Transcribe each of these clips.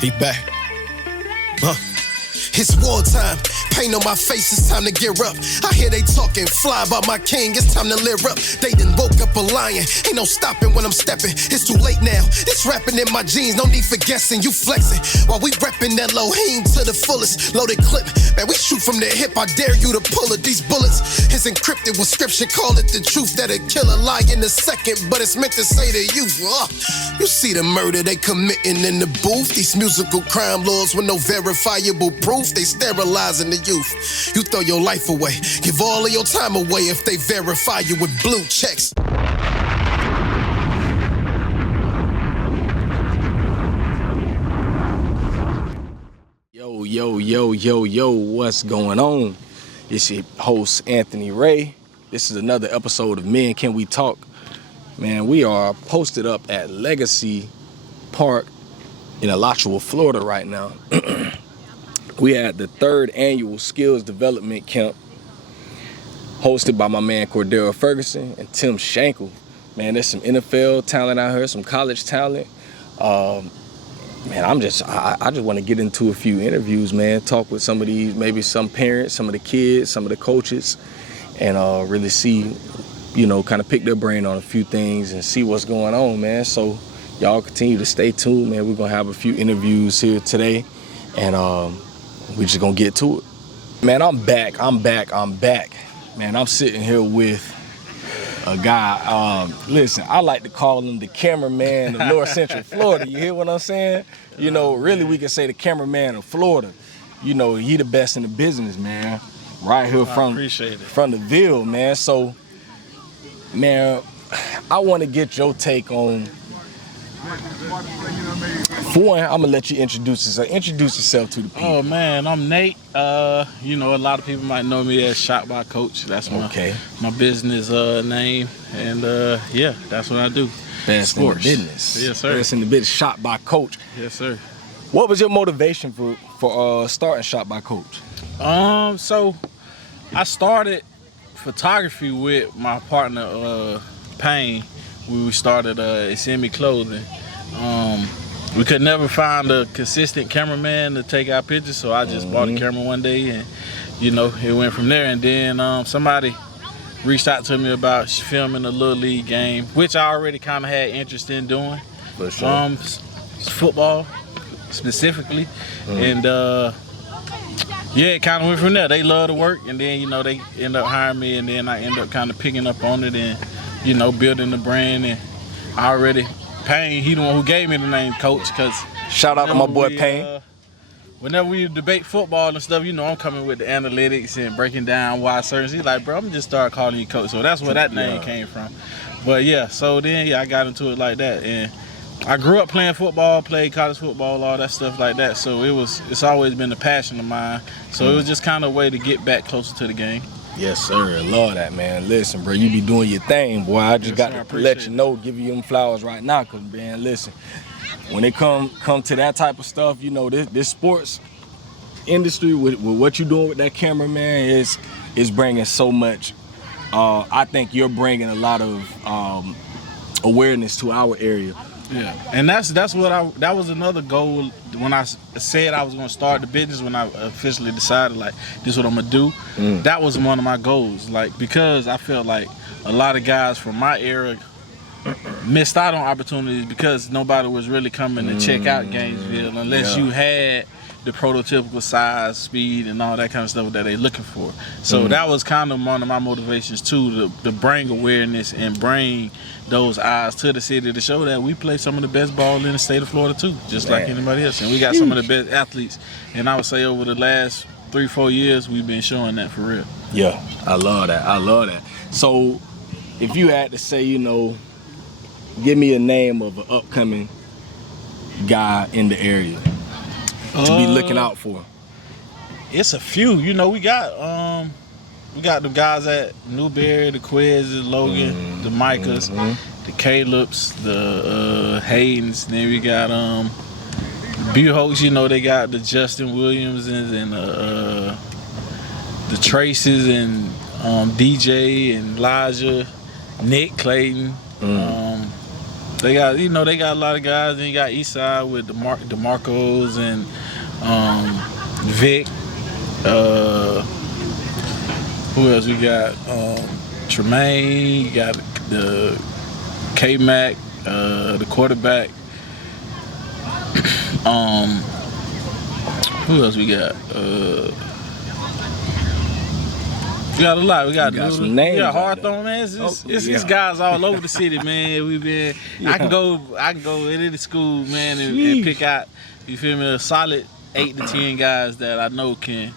He back. It's wartime. Pain on my face, it's time to gear up. I hear they talking fly about my king, it's time to leer up. They done woke up a lion, ain't no stopping when I'm stepping. It's too late now, it's rapping in my jeans, no need for guessing. You flexing, while we repping that Elohim to the fullest. Loaded clip, man, we shoot from the hip, I dare you to pull it. These bullets is encrypted with scripture, call it the truth. That'll kill a lie in a second, but it's meant to say to you. You see the murder they committing in the booth. These musical crime lords with no verifiable proof, they sterilizing the youth. You throw your life away, give all of your time away if they verify you with blue checks. Yo, what's going on? It's your host, Anthony Ray. This is another episode of Men Can We Talk? Man, we are posted up at Legacy Park in Alachua, Florida right now. We had the 3rd annual Skills Development Camp hosted by my man Cordero Ferguson and Tim Shankle. Man, there's some NFL talent out here, some college talent. Man, I just want to get into a few interviews, man. Talk with some of these, maybe some parents, some of the kids, some of the coaches, and really see, kind of pick their brain on a few things and see what's going on, man. So y'all continue to stay tuned, man. We're going to have a few interviews here today, and we just going to get to it. Man, I'm back. Man, I'm sitting here with a guy, listen, I like to call him the cameraman of North Central Florida. You hear what I'm saying? Really we can say the cameraman of Florida. He the best in the business, man. Right here from the Ville, man. So, man, I want to get your take on, for one, I'm gonna let you introduce yourself. Introduce yourself to the people. Oh man, I'm Nate. A lot of people might know me as Shot by Coach. That's my business name, and that's what I do. Best Sports. in the business. Yes, sir. Best in the business. Shot by Coach. Yes, sir. What was your motivation for starting Shot by Coach? So I started photography with my partner Payne. We started Assembly Clothing. We could never find a consistent cameraman to take our pictures, so I just bought a camera one day, and it went from there. And then somebody reached out to me about filming a little league game, which I already kind of had interest in doing. For sure. Football specifically, and it kind of went from there. They love the work, and then they end up hiring me, and then I end up kind of picking up on it and building the brand. And I already. Payne, he the one who gave me the name Coach, because shout out to my boy Payne. Whenever we debate football and stuff, I'm coming with the analytics and breaking down why certain. He's like, bro, I'm just start calling you Coach. So that's where that name came from. But so then I got into it like that, and I grew up playing football, played college football, all that stuff like that. So it's always been a passion of mine. So it was just kind of a way to get back closer to the game. Yes, sir. Love that, man. Listen, bro, you be doing your thing, boy. I just got to let you know, give you them flowers right now, because, man, listen, when it come to that type of stuff, this sports industry, with what you're doing with that camera, man, is bringing so much. I think you're bringing a lot of awareness to our area. Yeah, and that was another goal when I said I was gonna start the business. When I officially decided this is what I'm gonna do, that was one of my goals. Because I felt like a lot of guys from my era missed out on opportunities because nobody was really coming to check out Gainesville unless you had the prototypical size, speed, and all that kind of stuff that they're looking for. So that was kind of one of my motivations too, to bring awareness and bring those eyes to the city to show that we play some of the best ball in the state of Florida too, just like anybody else. And we got some of the best athletes. And I would say over the last 3-4 years, we've been showing that for real. Yeah, I love that. So if you had to say, give me a name of an upcoming guy in the area to be looking out for. It's a few. We got the guys at Newberry, the Quiz, the Logan, the Micahs, the Caleb's, the Haydens. Then we got Buhokes, they got the Justin Williams and the Traces and DJ and Elijah, Nick Clayton. They got a lot of guys. Then you got Eastside with DeMarcos and Vic. Who else we got? Tremaine. You got the K-Mac, the quarterback. Who else we got? We got a lot. We got some names. We got Hawthorne, man. It's guys all over the city, man. We've been. I can go into the school, man, and pick out. You feel me? A solid 8 to 10 guys that I know can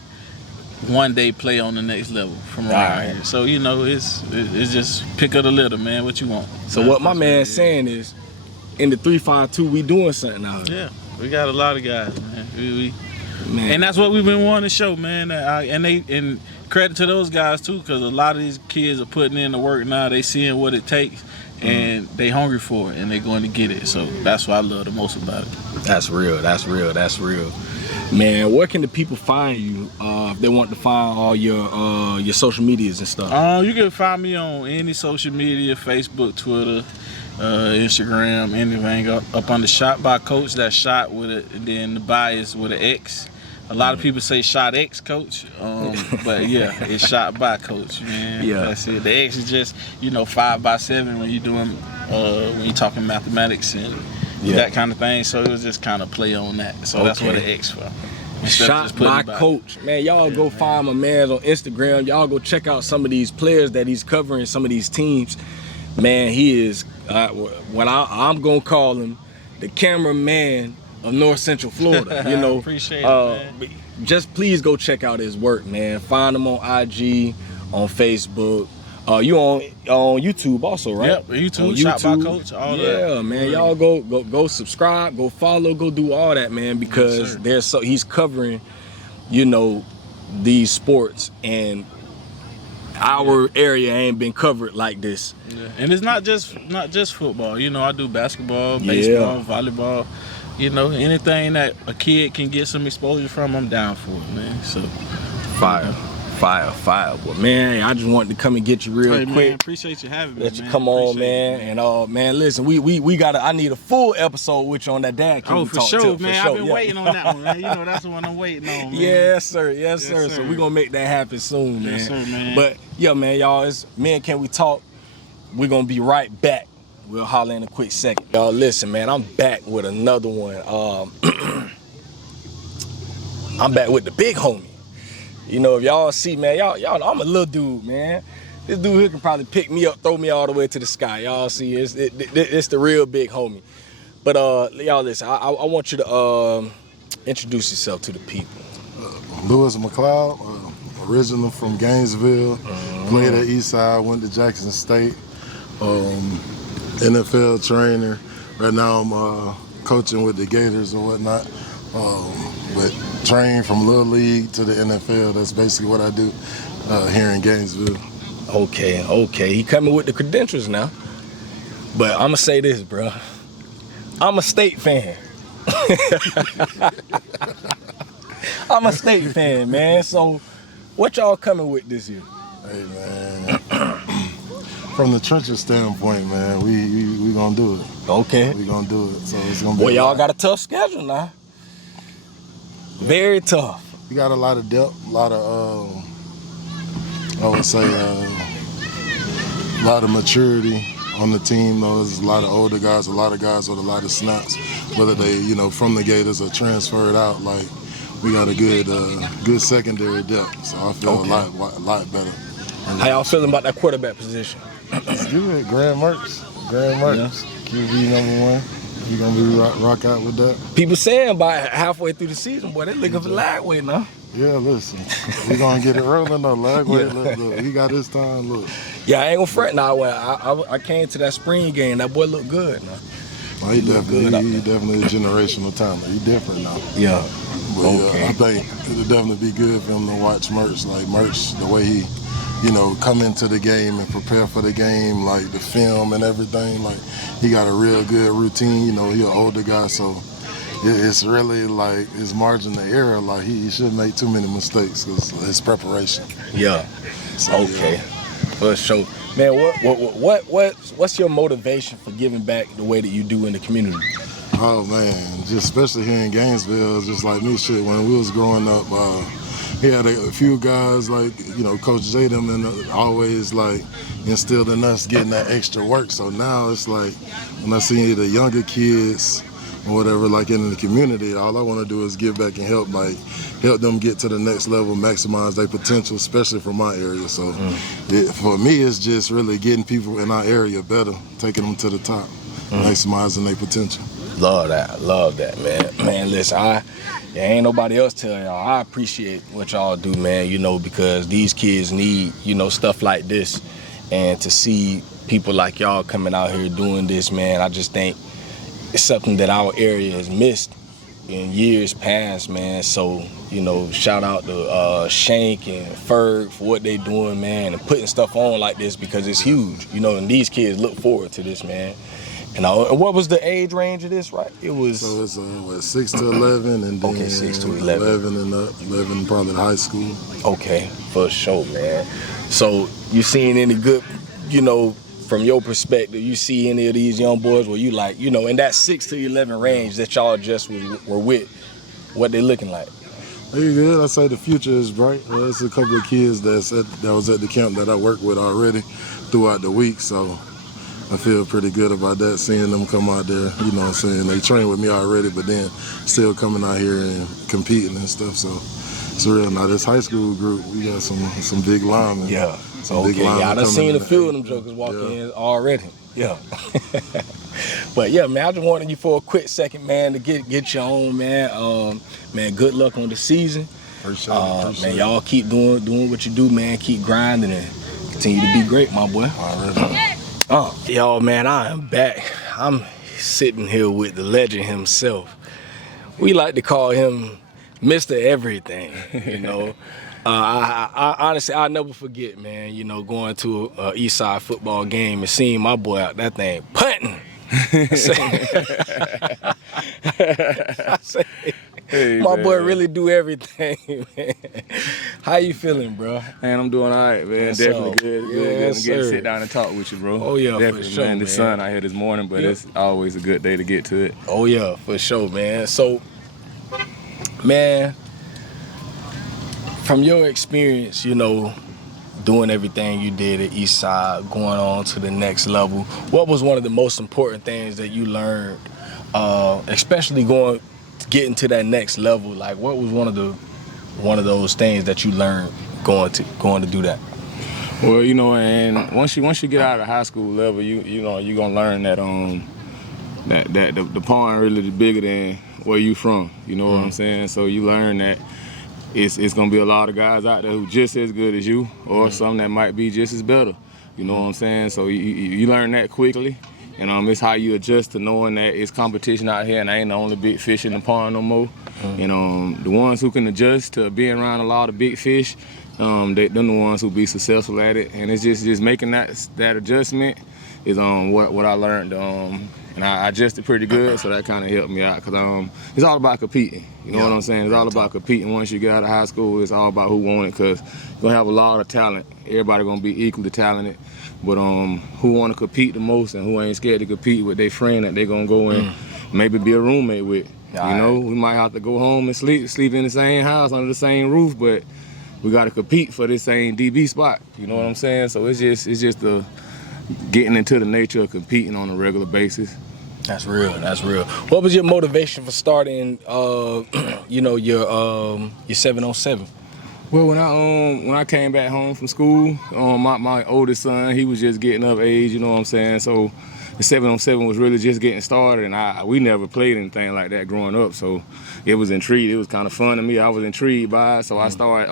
one day play on the next level from around here. So it's just pick of the litter, man. What you want? So what my man's saying is, in the 3-5-2, we doing something out here. Yeah, we got a lot of guys, man. Man. And that's what we've been wanting to show, man. And credit to those guys too, because a lot of these kids are putting in the work now. They seeing what it takes, and they hungry for it, and they going to get it. So that's what I love the most about it. That's real. That's real. That's real. Man, where can the people find you if they want to find all your social medias and stuff? You can find me on any social media: Facebook, Twitter, Instagram, anything up on the Shot by Coach. That's Shot with it, and then the by is with an X. A lot of people say Shot X Coach, but yeah, it's Shot by Coach, man. Yeah, that's it. The X is just 5x7 when you're doing when you're talking mathematics and that kind of thing. So it was just kind of play on that. So that's what the X for. Shot by Coach, man. Y'all go find my man on Instagram. Y'all go check out some of these players that he's covering, some of these teams. Man, he is what I'm gonna call him, the cameraman of North Central Florida. Appreciate it, man. Just please go check out his work, man. Find him on IG, on Facebook. You on YouTube also, right? Yep, YouTube. Shot by Coach. All that. Yeah, man. Y'all go subscribe, go follow, go do all that, man. Because he's covering, these sports, and our area ain't been covered like this. Yeah. And it's not just football. I do basketball, baseball, volleyball. Anything that a kid can get some exposure from, I'm down for it, man. So fire. Well, man, I just wanted to come and get you real quick. Man, appreciate you having me. Let you come on, man. And man, listen, we got. I need a full episode with you on that dad. For sure, man. I've been waiting on that one, man. That's the one I'm waiting on, man. Yes, sir. Yes, sir. So we gonna make that happen soon, man. Yes, sir, man. But yeah, man, y'all, it's Men Can We Talk. We're gonna be right back. We'll holler in a quick second. Y'all, listen, man, I'm back with another one. I'm back with the big homie. If y'all see, man, y'all know I'm a little dude, man. This dude here can probably pick me up, throw me all the way to the sky. Y'all see, it's the real big homie. But y'all listen, I want you to introduce yourself to the people. Lewis McLeod, original from Gainesville, played at Eastside, went to Jackson State, NFL trainer. Right now I'm coaching with the Gators or whatnot. But train from Little League to the NFL. That's basically what I do here in Gainesville. Okay. He coming with the credentials now. But I'm going to say this, bro. I'm a State fan. I'm a State fan, man. So what y'all coming with this year? Hey, man. From the trenches standpoint, man, we going to do it. Okay. We going to do it. So it's going to be y'all got a tough schedule now. Very tough. We got a lot of depth, a lot of, I would say, a lot of maturity on the team. There's a lot of older guys, a lot of guys with a lot of snaps, whether they, from the Gators or transferred out. Like, we got a good secondary depth. So I feel a lot better. How y'all feeling about that quarterback position? It's good. Graham Mertz, QB #1. You gonna be rock out with that? People saying about halfway through the season, boy, they looking for Lagway now. Yeah, listen, we gonna get it rolling though. Lagway, look, he got his time. Look. Yeah, I ain't gonna fret now. I came to that spring game. That boy looked good now. Well, he definitely a generational talent. He different now. Yeah. But, I think it'll definitely be good for him to watch Mertz. Like Mertz, the way he, come into the game and prepare for the game, like the film and everything. Like he got a real good routine. He an older guy, so it's really like his margin of error. Like he shouldn't make too many mistakes because his preparation. Yeah. So, okay. For sure. Man, what's your motivation for giving back the way that you do in the community? Oh man, just especially here in Gainesville, just like me, shit. When we was growing up, he had a few guys like Coach Jadam and always like instilled in us getting that extra work. So now it's like when I see the younger kids or whatever, like in the community, all I want to do is give back and help them get to the next level, maximize their potential, especially from my area. So for me, it's just really getting people in our area better, taking them to the top, maximizing their potential. Love that, man. Man, listen, ain't nobody else tell y'all. I appreciate what y'all do, man, because these kids need, stuff like this. And to see people like y'all coming out here doing this, man, I just think it's something that our area has missed in years past, man. So, shout out to Shank and Ferg for what they doing, man, and putting stuff on like this because it's huge, and these kids look forward to this, man. And what was the age range of this, right? It was... So it's 6 to 11 and then 6 to 11. 11 and up, 11 probably high school. Okay, for sure, man. So you seen any good, from your perspective, you see any of these young boys where you like, in that 6 to 11 range that y'all just were with, what they looking like? They good. I say the future is bright. There's a couple of kids that was at the camp that I work with already throughout the week, so I feel pretty good about that, seeing them come out there, They train with me already, but then still coming out here and competing and stuff, so it's real. Now this high school group, we got some big linemen. Yeah. Big linemen. Yeah, I done seen a few of them jokers walk in already. Yeah. But yeah, man, I just wanted you for a quick second, man, to get your own, man. Man, good luck on the season. Appreciate it. Man, y'all keep doing what you do, man. Keep grinding and continue to be great, my boy. All right. Y'all, man, I am back. I'm sitting here with the legend himself. We like to call him Mr. Everything, I honestly, I'll never forget, man, going to a East Side football game and seeing my boy out that thing punting. I say, hey, my boy really do everything, man. How you feeling, bro? Man, I'm doing all right, man. Yes, definitely sir. good. Yes, Good to sir. sit down and talk with you, bro. Oh, yeah, definitely, for sure, man. The man. sun out here this morning, but it's always a good day to get to it. Oh, yeah, for sure, man. So, man, from your experience, doing everything you did at Eastside, going on to the next level, what was one of the most important things that you learned, especially getting to that next level? Like, what was one of those things that you learned going to do that? Well, and once you get out of the high school level, you're gonna learn that that the pond really is bigger than where you from. You know what I'm saying? So you learn that it's gonna be a lot of guys out there who just as good as you, or some that might be just as better. You know what I'm saying? So you learn that quickly, and it's how you adjust to knowing that it's competition out here, and I ain't the only big fish in the pond no more. The ones who can adjust to being around a lot of big fish, them the ones who be successful at it, and it's just making that adjustment is what I learned. And I adjusted pretty good, so that kind of helped me out, because it's all about competing. You know what I'm saying? It's all about competing. Once you get out of high school, it's all about who won it, because you're going to have a lot of talent. Everybody going to be equally talented, but who want to compete the most and who ain't scared to compete with their friend that they're going to go and maybe be a roommate with. We might have to go home and sleep in the same house under the same roof, but we got to compete for this same DB spot. You know what I'm saying? So it's just the getting into the nature of competing on a regular basis. That's real. What was your motivation for starting, your 707? Well, when I came back home from school, my oldest son, he was just getting of age. You know what I'm saying? So the 707 was really just getting started, and we never played anything like that growing up. So it was intrigued. It was kind of fun to me. I was intrigued by it, so I started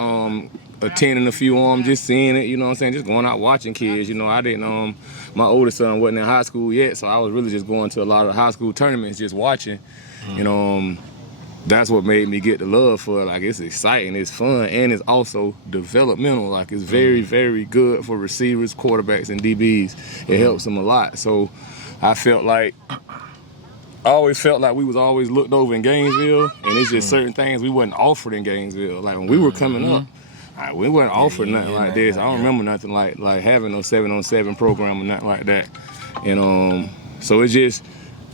attending a few of them, just seeing it. You know what I'm saying? Just going out watching kids. I didn't. My oldest son wasn't in high school yet, so I was really just going to a lot of high school tournaments, just watching. That's what made me get the love for it. Like, it's exciting, it's fun, and it's also developmental. Like, it's very, very good for receivers, quarterbacks, and DBs. It helps them a lot. So I always felt like we was always looked over in Gainesville, and it's just certain things we wasn't offered in Gainesville. Like, when we were coming up, We weren't offered nothing like this. I don't remember nothing like having no 7-on-7 program or nothing like that. And so it's just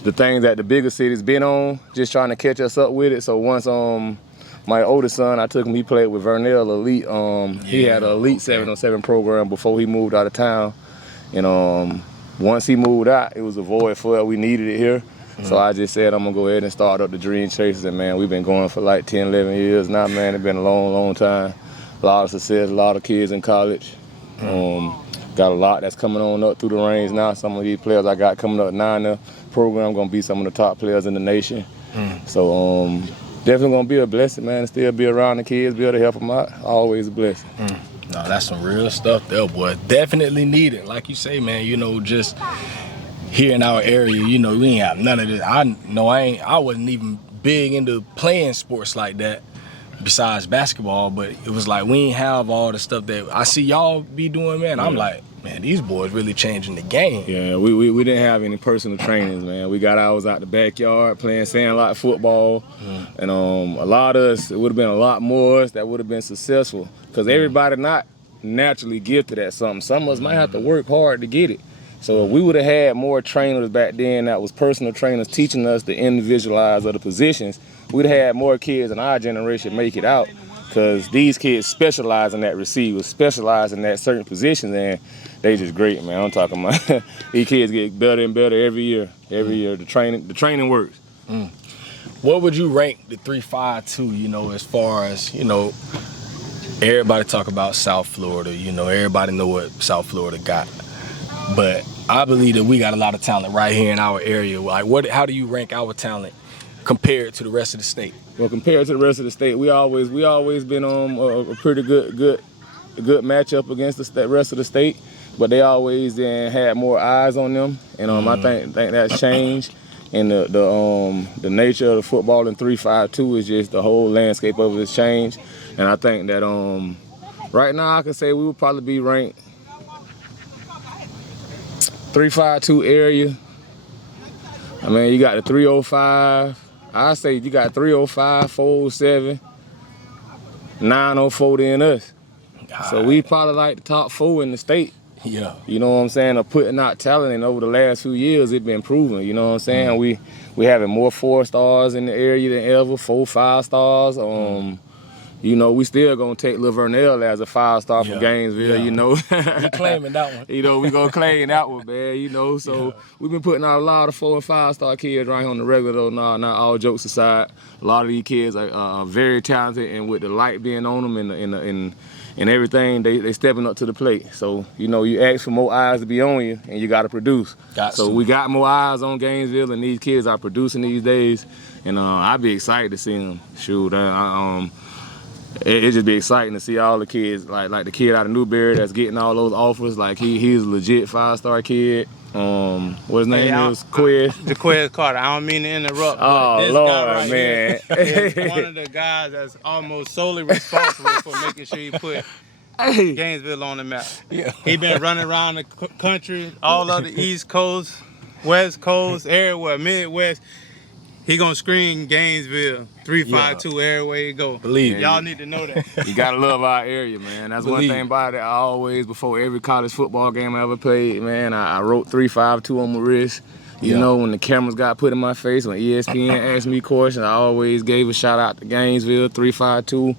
the things that the bigger cities been on, just trying to catch us up with it. So once my oldest son, I took him, he played with Vernell Elite. He had an elite 7-on-7 program before he moved out of town. And once he moved out, it was a void for it. We needed it here. So I just said, I'm gonna go ahead and start up the Dream Chasers. And man, we've been going for like 10, 11 years now, man. It's been a long, long time. A lot of success, a lot of kids in college. Got a lot that's coming on up through the range now. Some of these players I got coming up now in the program gonna be some of the top players in the nation. So definitely gonna be a blessing, man, and still be around the kids, be able to help them out. Always a blessing. No, that's some real stuff there, boy. Definitely needed. Like you say, man, you know, just here in our area, you know, we ain't have none of this. I wasn't even big into playing sports like that besides basketball, but it was like we ain't have all the stuff that I see y'all be doing, man. I'm like, man, these boys really changing the game. Yeah, we didn't have any personal trainings, man. We got ours out the backyard playing sandlot football. And a lot of us, it would have been a lot more of us that would have been successful because everybody not naturally gifted at something. Some of us might have to work hard to get it. So if we would have had more trainers back then that was personal trainers teaching us the individualize of the positions, we'd have had more kids in our generation make it out because these kids specialize in that receiver, specialize in that certain position, and they just great, man. I'm talking about these kids get better and better every year. Every year, the training works. What would you rank the 3-5-2, you know, as far as, you know, everybody talk about South Florida, you know, everybody know what South Florida got. But I believe that we got a lot of talent right here in our area. Like, how do you rank our talent compared to the rest of the state? Well, compared to the rest of the state, we always been on a pretty good matchup against the rest of the state. But they always then had more eyes on them, and I think that's changed. And the nature of the football in 3-5-2 is just the whole landscape of it has changed. And I think that right now I can say we would probably be ranked 3-5-2 area. I mean, you got the 305. I say you got 305, 407, 904 then us. So we probably like the top 4 in the state. Yeah. You know what I'm saying? Of putting out talent, and over the last few years, it's been proven. You know what I'm saying? We having more 4 stars in the area than ever, 4, 5 stars. You know, we still gonna take Lil Vernell as a 5-star from Gainesville. You know, we claiming that one. You know, we gonna claim that one, man. You know, so we've been putting out a lot of 4 and 5-star kids right here on the regular though. Not all jokes aside, a lot of these kids are very talented, and with the light being on them and everything, they stepping up to the plate. So, you know, you ask for more eyes to be on you, and you got to produce. We got more eyes on Gainesville, and these kids are producing these days. And I'd be excited to see them. Shoot, it just be exciting to see all the kids, like the kid out of Newberry that's getting all those offers. Like he's a legit 5-star kid. What his name is? Jaquez Carter. I don't mean to interrupt. Oh, this Lord, guy right man. Here is one of the guys that's almost solely responsible for making sure you put Gainesville on the map. Yeah. He been running around the country, all of the East Coast, West Coast, everywhere, Midwest. He gonna screen Gainesville 3-5-2 everywhere you go. Believe me. Y'all need to know that. You gotta love our area, man. That's one thing about it. I always, before every college football game I ever played, man, I wrote 3-5-2 on my wrist. You know, when the cameras got put in my face, when ESPN asked me questions, I always gave a shout out to Gainesville 3-5-2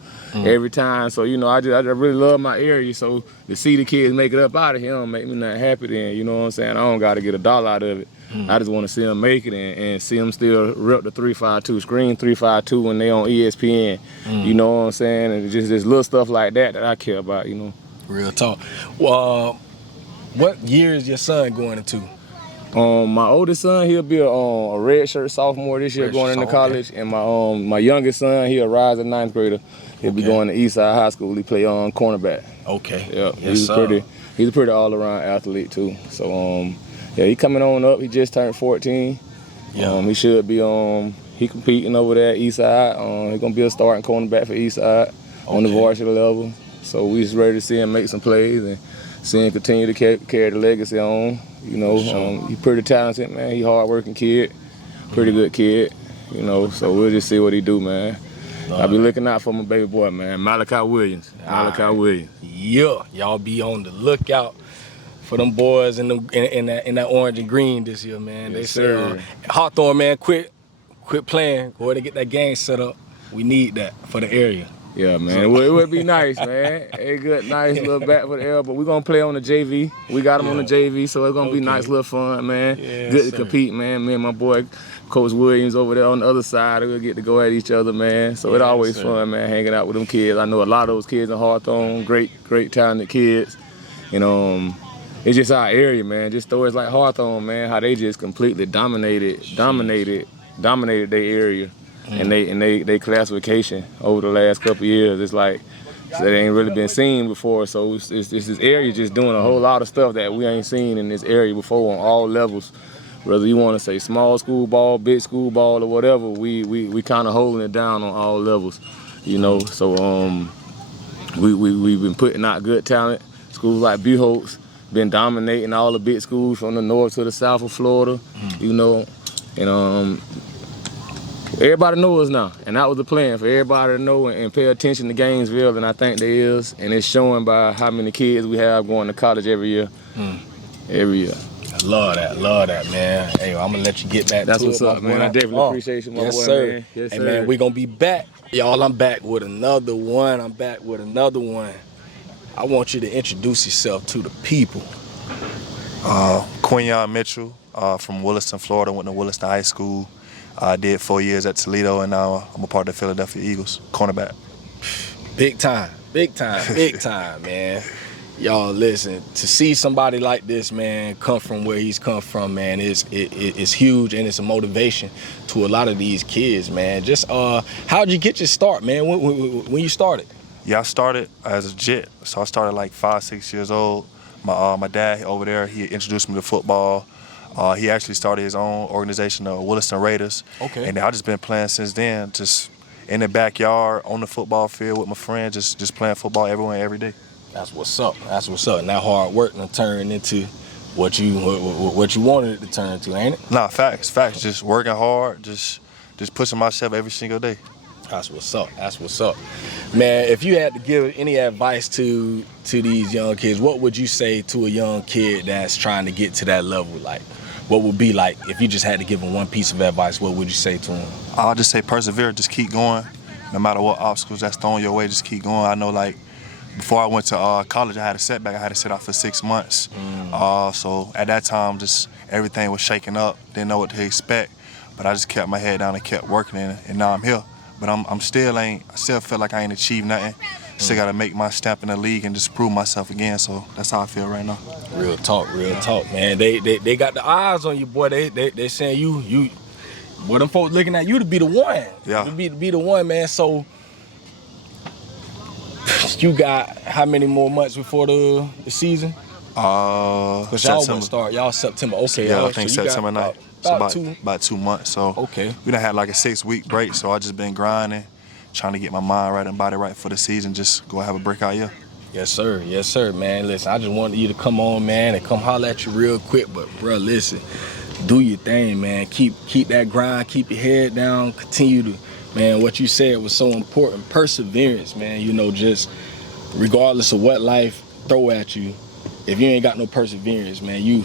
every time. So, you know, I really love my area. So to see the kids make it up out of here don't make me not happy then. You know what I'm saying? I don't gotta get $1 out of it. I just want to see them make it and see them still rep the 3-5-2, screen 3-5-2 when they on ESPN. You know what I'm saying? And just little stuff like that I care about, you know. Real talk. Well, what year is your son going into? My oldest son, he'll be a redshirt sophomore this year going into college. And my youngest son, he'll rise a 9th grader. He'll be going to Eastside High School. He play on cornerback. Okay. Yeah, he's a pretty all-around athlete too. So yeah, he coming on up. He just turned 14. Yeah. He should be he competing over there at Eastside. He's gonna be a starting cornerback for Eastside on the varsity level. So we just ready to see him make some plays and see him continue to carry the legacy on. You know, he's pretty talented, man. He hard-working kid, pretty good kid. You know, so we'll just see what he do, man. I be looking out for my baby boy, man. Malachi Williams. Williams. Yeah, y'all be on the lookout for them boys in that orange and green this year, man. Yes, they say, Hawthorne, man, quit playing. Go ahead and get that game set up. We need that for the area. Yeah, man. It would be nice, man. A good, nice little bat for the L, but we're going to play on the JV. We got them on the JV, so it's going to be nice little fun, man. Yes, good to compete, man. Me and my boy, Coach Williams, over there on the other side, we'll get to go at each other, man. So it's always fun, man, hanging out with them kids. I know a lot of those kids in Hawthorne, great, talented kids. And it's just our area, man. Just stories like Hawthorne, man, how they just completely dominated their area. And they classification over the last couple of years. It's like so they ain't really been seen before. So it's this area just doing a whole lot of stuff that we ain't seen in this area before on all levels. Whether you want to say small school ball, big school ball, or whatever, we kind of holding it down on all levels, So we've been putting out good talent. Schools like Buchholz been dominating all the big schools from the north to the south of Florida, and everybody knows us now, and that was the plan, for everybody to know and pay attention to Gainesville, and I think there is, and it's showing by how many kids we have going to college every year. Every year. I love that, man. Hey, I'm gonna let you get back That's to it. That's what's up, man. I definitely appreciate you, my boy, sir. Man. Yes, hey, sir. man, we gonna be back. Y'all, I'm back with another one. I want you to introduce yourself to the people. Quinyon Mitchell from Williston, Florida. Went to Williston High School. I did 4 years at Toledo, and now I'm a part of the Philadelphia Eagles, cornerback. Big time, man. Y'all, listen, to see somebody like this, man, come from where he's come from, man, it's huge, and it's a motivation to a lot of these kids, man. Just how'd you get your start, man, when you started? Yeah, I started as a JIT, so I started like 5, 6 years old. My dad over there, he introduced me to football. He actually started his own organization, the Williston Raiders. Okay. And I've just been playing since then, just in the backyard, on the football field with my friends, just playing football everywhere, every day. That's what's up. And that hard work done turned into what you wanted it to turn into, ain't it? Nah, facts. Just working hard, just pushing myself every single day. That's what's up. Man, if you had to give any advice to these young kids, what would you say to a young kid that's trying to get to that level? Like, what would be like, if you just had to give them one piece of advice, what would you say to them? I'll just say persevere, just keep going. No matter what obstacles that's thrown your way, just keep going. I know, like, before I went to college, I had a setback. I had to sit out for 6 months. So at that time, just everything was shaking up. Didn't know what to expect. But I just kept my head down and kept working, and now I'm here. But I still feel like I ain't achieved nothing. Still got to make my stamp in the league and just prove myself again. So that's how I feel right now. Real talk, man. They got the eyes on you, boy. They saying you, boy, them folks looking at you to be the one. Yeah. To be the one, man. So you got how many more months before the season? Cause y'all September. Okay. Yeah, I think so September 9th. About 2 months. So okay. We done had like a 6-week break. So I just been grinding, trying to get my mind right and body right for the season. Just go have a breakout year. Yes, sir, man. Listen, I just wanted you to come on, man, and come holler at you real quick. But, bro, listen, do your thing, man. Keep that grind. Keep your head down. Continue to, man, what you said was so important. Perseverance, man. Just regardless of what life throw at you, if you ain't got no perseverance, man,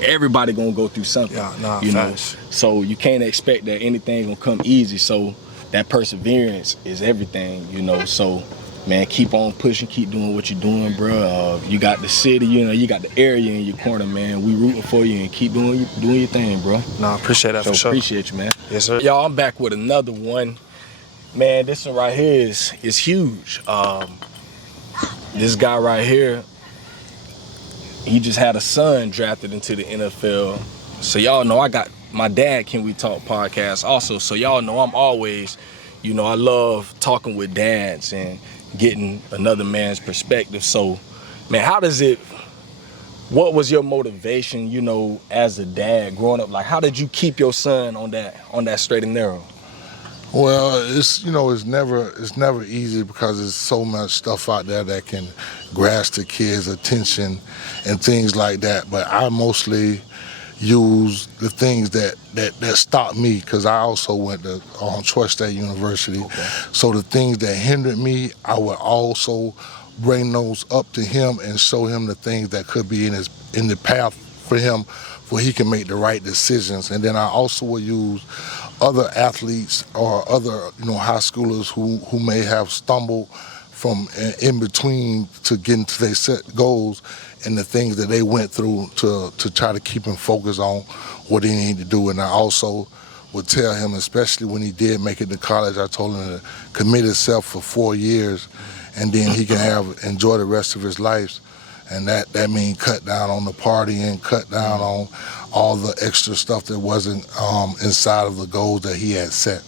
everybody gonna go through something. Facts. So you can't expect that anything gonna come easy. So that perseverance is everything, So, man, keep on pushing, keep doing what you're doing, bro. You got the city, you got the area in your corner, man. We rooting for you and keep doing your thing, bro. I appreciate that for sure. Appreciate you, man. Yes, sir. Y'all, I'm back with another one. Man, this one right here is huge. This guy right here, he just had a son drafted into the NFL. So y'all know I got my dad, Can We Talk podcast also. So y'all know I'm always, I love talking with dads and getting another man's perspective. So, man, what was your motivation, as a dad growing up? Like, how did you keep your son on that straight and narrow? Well, it's never easy because there's so much stuff out there that can grasp the kids' attention and things like that. But I mostly use the things that stopped me, because I also went to Troy State University. Okay. So the things that hindered me, I would also bring those up to him and show him the things that could be in the path for him, where he can make the right decisions. And then I also will use other athletes or other high schoolers who may have stumbled from in between to getting to their set goals, and the things that they went through to try to keep him focused on what he needed to do. And I also would tell him, especially when he did make it to college, I told him to commit himself for 4 years, and then he can enjoy the rest of his life. And that means cut down on the partying, cut down on all the extra stuff that wasn't inside of the goals that he had set.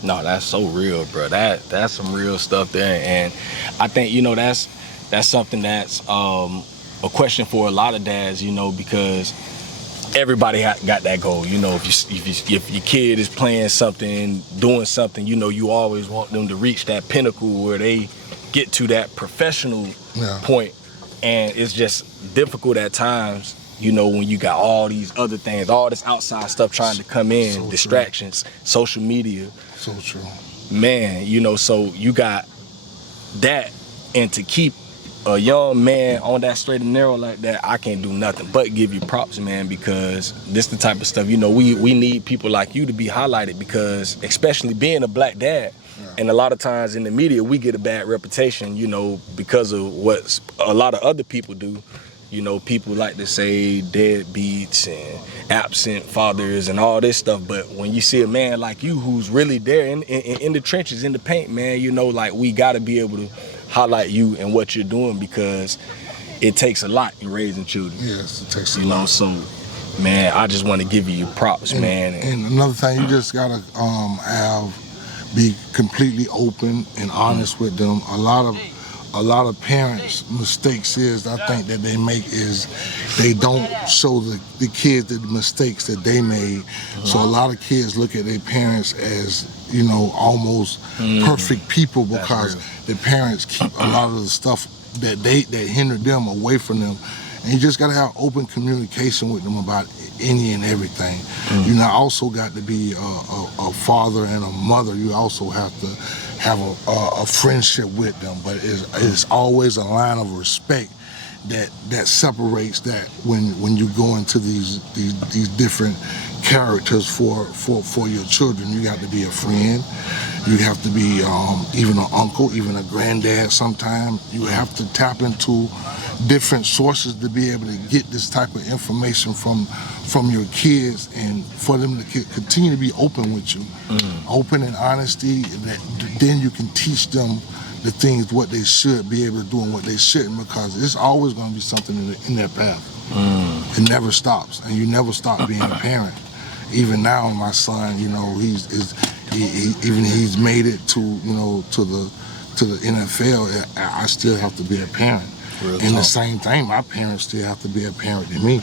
No, that's so real, bro. That's some real stuff there, and I think that's something that's a question for a lot of dads, because everybody got that goal. If your kid is playing something, doing something, you always want them to reach that pinnacle where they get to that professional point, and it's just difficult at times. When you got all these other things, all this outside stuff trying to come in, so distractions, social media. So true. Man, so you got that, and to keep a young man on that straight and narrow like that, I can't do nothing but give you props, man, because this the type of stuff, we need people like you to be highlighted, because especially being a black dad, and a lot of times in the media, we get a bad reputation, because of what a lot of other people do. People like to say deadbeats and absent fathers and all this stuff. But when you see a man like you who's really there in the trenches, in the paint, man, we got to be able to highlight you and what you're doing, because it takes a lot in raising children. Yes, it takes a lot. So, man, I just want to give you props, man. And another thing, you just got to be completely open and honest with them. A lot of parents' mistakes I think that they make is they don't show the kids the mistakes that they made. So a lot of kids look at their parents as, almost perfect people, because their parents keep a lot of the stuff that hinder them away from them. And you just got to have open communication with them about any and everything. I also got to be a father and a mother. You also have to have a friendship with them, but it's always a line of respect that separates that when you go into these different characters for your children. You got to be a friend. You have to be even an uncle, even a granddad sometimes. You have to tap into different sources to be able to get this type of information from your kids, and for them to continue to be open with you. Open and honesty, then you can teach them the things, what they should be able to do and what they shouldn't, because it's always going to be something in their path. It never stops, and you never stop being a parent. Even now, my son, he's made it to the NFL. I still have to be a parent. And the same thing, my parents still have to be a parent to me.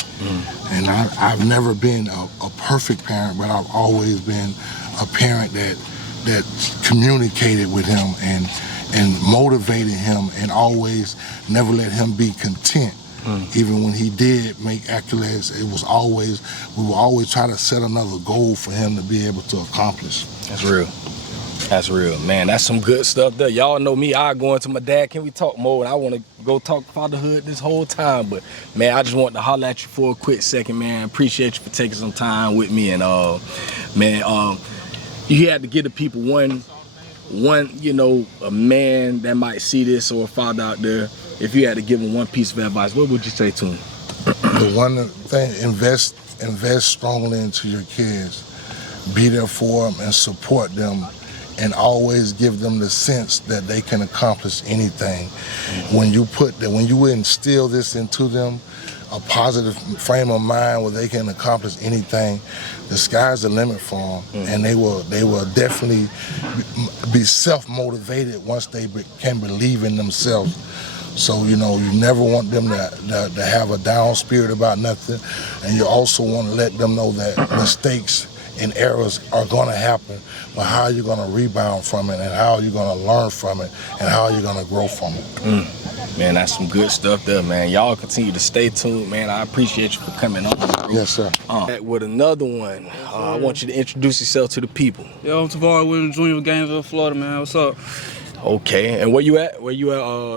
And I've never been a perfect parent, but I've always been a parent that communicated with him and motivated him, and always never let him be content. Even when he did make accolades, we will always try to set another goal for him to be able to accomplish. That's real, man. That's some good stuff there. Y'all know me, I go into my dad, can we talk more? And I want to go talk fatherhood this whole time. But, man, I just want to holler at you for a quick second, man. Appreciate you for taking some time with me. And, you had to give the people one, a man that might see this, or a father out there, if you had to give him one piece of advice, what would you say to him? The one thing, invest strongly into your kids. Be there for them and support them, and always give them the sense that they can accomplish anything. When you instill this into them, a positive frame of mind where they can accomplish anything, the sky's the limit for them, and they will definitely be self-motivated once they can believe in themselves. So, you never want them to have a down spirit about nothing, and you also want to let them know that mistakes and errors are going to happen, but how are you going to rebound from it, and how are you going to learn from it, and how are you going to grow from it? Man, that's some good stuff there, man. Y'all continue to stay tuned, man. I appreciate you for coming on. Bro. Yes, sir. Back with another one. I want you to introduce yourself to the people. Yo, I'm Tavares Williams Jr. with Gainesville, Florida, man. What's up? Okay, and where you at?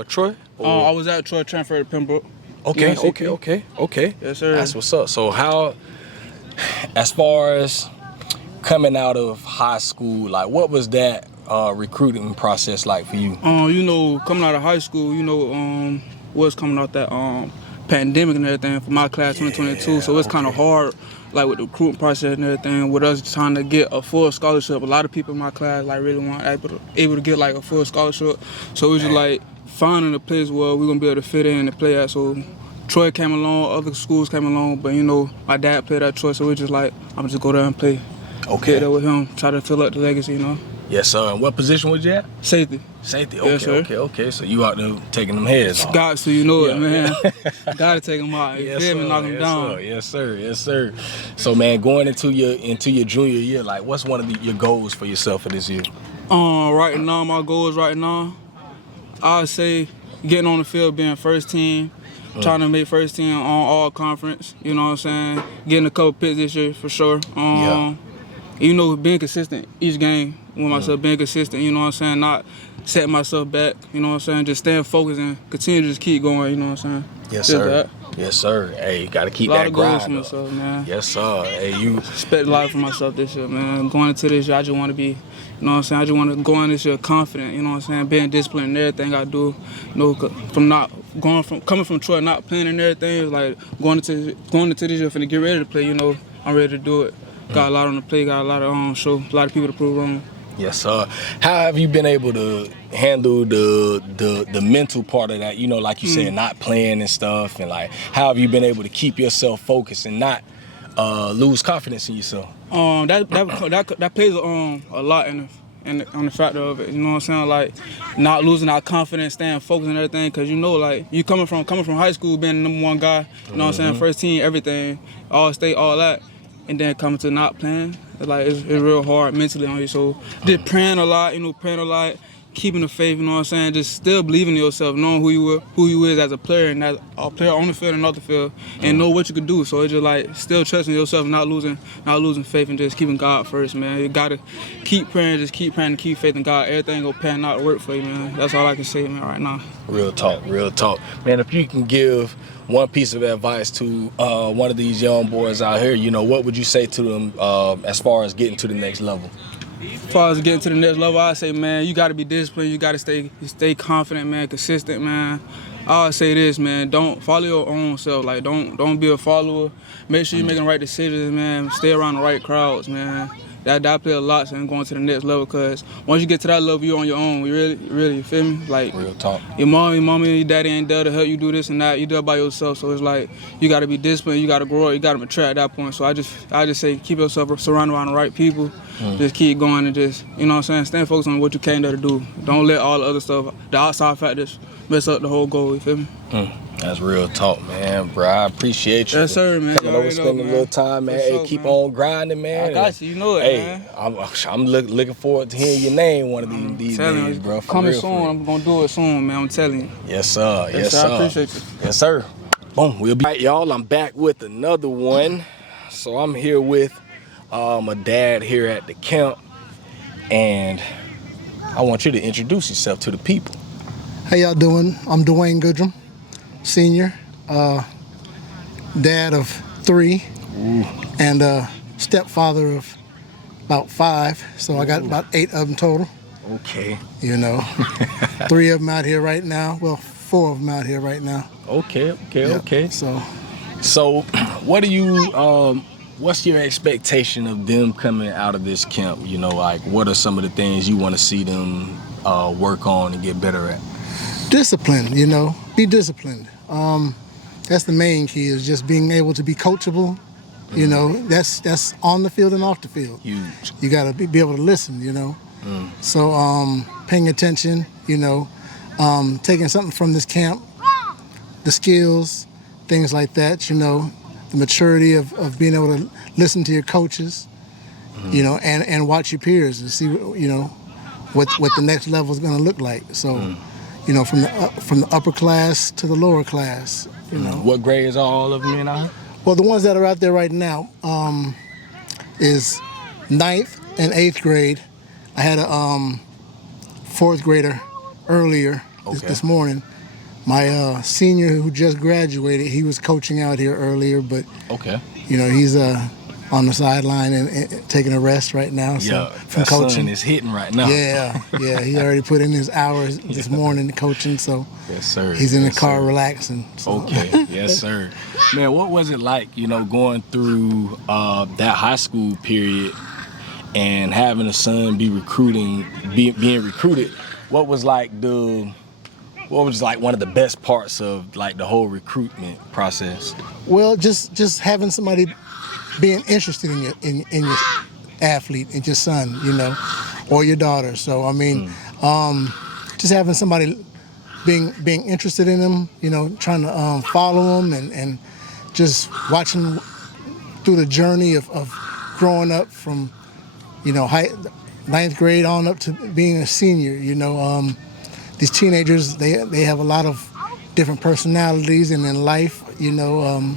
Troy? I was at Troy, transferred to Pembroke. Okay. Yes, sir. That's what's up. So how, as far as coming out of high school, like what was that recruiting process like for you? Coming out of high school, was coming out that pandemic and everything for my class 2022. So it's kind of hard, like with the recruiting process and everything, with us trying to get a full scholarship. A lot of people in my class like really weren't able to get like a full scholarship. So it was just like finding a place where we're gonna be able to fit in and play at. So Troy came along, other schools came along, but my dad played at Troy, so we just like, I'm just go there and play. Okay. Get there with him, try to fill up the legacy, Yes, sir. And what position was you at? Safety. Safety. Yes, sir. Okay. So you out there taking them heads off. Got to, it, man. Got to take them out. Yes, Feel me, knock them down. Yes, sir. So, man, going into your junior year, like, what's one of your goals for yourself for this year? Right now, my goals I'd say getting on the field, being first team, trying to make first team on all conference. You know what I'm saying? Getting a couple picks this year for sure. Being consistent each game with myself, being consistent, you know what I'm saying? Not setting myself back, you know what I'm saying? Just staying focused and continue to just keep going, you know what I'm saying? Yes, sir. Yes, sir. Hey, you got to keep that grind. A lot of goals for myself, man. Yes, sir. Hey, you expect a lot from myself this year, man. Going into this year, I just want to be, you know what I'm saying? I just want to go in this year confident, you know what I'm saying? Being disciplined in everything I do. Coming from Troy, not playing and everything, it's like going into this year finna get ready to play, I'm ready to do it. Got a lot on the play, got a lot of show, a lot of people to prove wrong. Yes, sir. How have you been able to handle the mental part of that? Like you said, not playing and stuff, and like how have you been able to keep yourself focused and not lose confidence in yourself? That plays a lot on the factor of it. You know what I'm saying? Like not losing our confidence, staying focused and everything. Cause like you coming from high school, being the number one guy. You know what I'm saying? First team, everything, all state, all that. And then coming to not playing, it's real hard mentally on you. So just praying a lot, keeping the faith, you know what I'm saying? Just still believing in yourself, knowing who you is as a player and as a player on the field and off the field, and know what you can do. So it's just like still trusting yourself, not losing faith, and just keeping God first, man. You gotta keep praying, just keep praying, and keep faith in God. Everything will pan out to work for you, man. That's all I can say, man, right now. Real talk. Man, if you can give one piece of advice to one of these young boys out here, what would you say to them as far as getting to the next level? As far as getting to the next level, I say, man, you got to be disciplined. You got to stay confident, man, consistent, man. I would say this, man, don't follow your own self. Like, don't be a follower. Make sure you're making the right decisions, man. Stay around the right crowds, man. That play a lot in going to the next level, because once you get to that level, you're on your own. You really, you feel me? Like, real talk. Your mommy, and your daddy ain't there to help you do this and that. You do it by yourself. So it's like you got to be disciplined. You got to grow up. You got to mature at that point. So I just say keep yourself surrounded around the right people. Just keep going and just, you know what I'm saying, stay focused on what you came there to do. Don't let all the other stuff, the outside factors, mess up the whole goal. You feel me? That's real talk, man, bro. I appreciate you. Yes, sir, man. Coming over, spending a little time, man. Hey, keep on grinding, man. I got you. You know it, man. I'm looking forward to hearing your name one of these days, bro. Coming soon. I'm gonna do it soon, man. I'm telling you. Yes, sir. Yes, sir. I appreciate you. Yes, sir. Boom. We'll be right, y'all. I'm back with another one. So I'm here with my dad here at the camp, and I want you to introduce yourself to the people. How y'all doing? I'm Dwayne Goodrum, senior, dad of 3, and stepfather of about 5. So I got about 8 of them total. Okay. 3 of them out here right now. Well, 4 of them out here right now. Okay. So what do you what's your expectation of them coming out of this camp? Like what are some of the things you want to see them work on and get better at? Discipline, be disciplined. That's the main key, is just being able to be coachable. That's on the field and off the field. Huge. You got to be able to listen, So paying attention, taking something from this camp, the skills, things like that, the maturity of being able to listen to your coaches, you know, and watch your peers and see, you know, what the next level is going to look like. So, you know, from the upper class to the lower class, you know. What grades are all of them in now? Well, the ones that are out there right now is 9th and 8th grade. I had a 4th grader earlier this morning. My senior who just graduated, he was coaching out here earlier, but you know, he's on the sideline and taking a rest right now. So from coaching, sun is hitting right now. Yeah, he already put in his hours this morning coaching, so yes, sir. He's in the car relaxing. So. Okay, yes, sir. Man, what was it like, you know, going through that high school period and having a son being recruited? What was like one of the best parts of like the whole recruitment process? Well, just having somebody being interested in your athlete and your son, you know, or your daughter. So I mean, just having somebody being interested in them, you know, trying to follow them and just watching through the journey of growing up from, you know, 9th grade on up to being a senior. You know, these teenagers, they have a lot of different personalities, and in life, you know,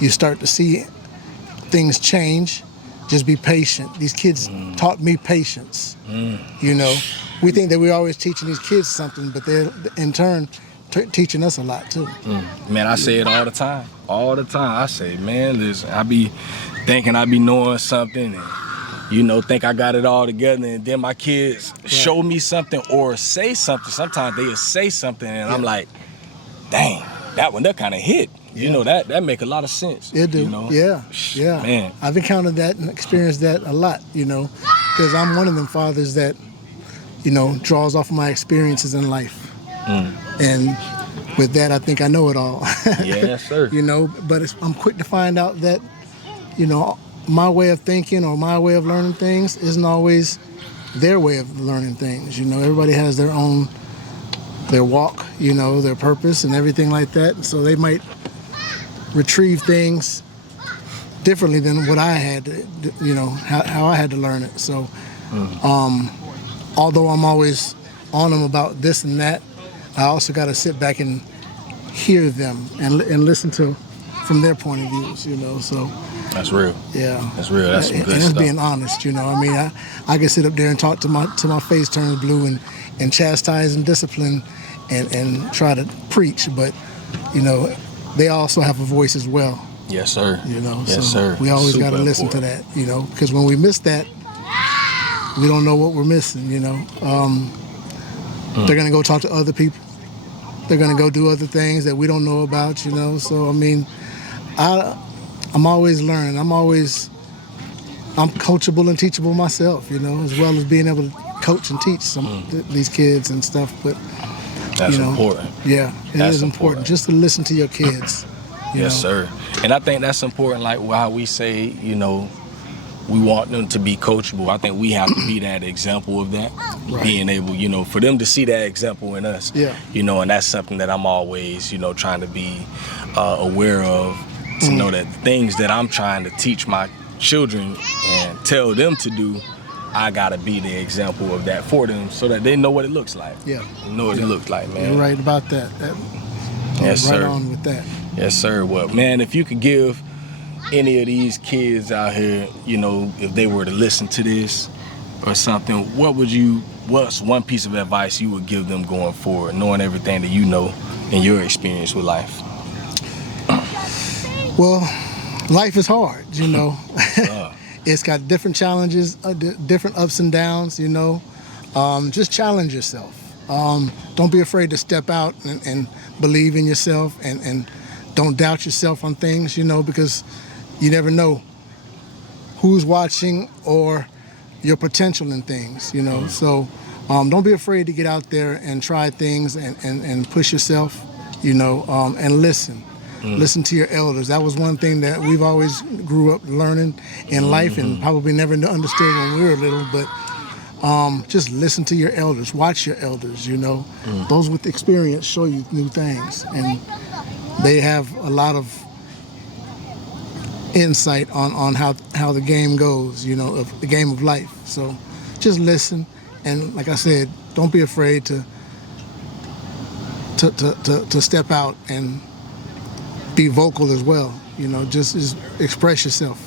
you start to see things change. Just be patient. These kids taught me patience. You know, we think that we're always teaching these kids something, but they're in turn teaching us a lot too. Man, I say it all the time. I say, man, listen, I be thinking I be knowing something and, you know, think I got it all together, and then my kids show me something or say something. Sometimes they'll say something and I'm like, dang, that kind of hit. You know, that make a lot of sense. It do. You know? Yeah. Man. I've encountered that and experienced that a lot, you know, because I'm one of them fathers that, you know, draws off of my experiences in life. And with that, I think I know it all. Yes, sir. You know, but I'm quick to find out that, you know, my way of thinking or my way of learning things isn't always their way of learning things. You know, everybody has their walk, you know, their purpose and everything like that. So they might retrieve things differently than what I had to, you know, how I had to learn it. So although I'm always on them about this and that, I also got to sit back and hear them and listen to from their point of views, you know. So that's real. Yeah, that's real. That's some good and stuff. being honest, you know. I mean, I can sit up there and talk to my face turns blue and chastise and discipline and try to preach, but you know, they also have a voice as well. Yes, sir. You know, yes, so sir. We always got to listen to that, you know, because when we miss that, we don't know what we're missing, you know. They're going to go talk to other people. They're going to go do other things that we don't know about, you know. So, I mean, I'm always learning. I'm coachable and teachable myself, you know, as well as being able to coach and teach these kids and stuff. But that's you know, important. Yeah, it is important just to listen to your kids. Yes, sir. And I think that's important, like how we say, you know, we want them to be coachable. I think we have to be that example of that. Right. Being able, you know, for them to see that example in us. Yeah. You know, and that's something that I'm always, you know, trying to be aware of, to know that things that I'm trying to teach my children and tell them to do, I gotta be the example of that for them, so that they know what it looks like. Yeah, they know what it looks like, man. You're right about that. Yes, right sir. On with that. Yes, sir. Well, man, if you could give any of these kids out here, you know, if they were to listen to this or something, what's one piece of advice you would give them going forward, knowing everything that you know in your experience with life? Well, life is hard, you know. It's got different challenges, different ups and downs, you know. Just challenge yourself. Don't be afraid to step out and believe in yourself and don't doubt yourself on things, you know, because you never know who's watching or your potential in things, you know. So don't be afraid to get out there and try things and push yourself, you know, and listen. Listen to your elders. That was one thing that we've always grew up learning in life and probably never understood when we were little, but just listen to your elders. Watch your elders, you know. Those with experience show you new things, and they have a lot of insight on how the game goes, you know, of the game of life. So just listen, and like I said, don't be afraid to step out and be vocal as well. You know, just express yourself.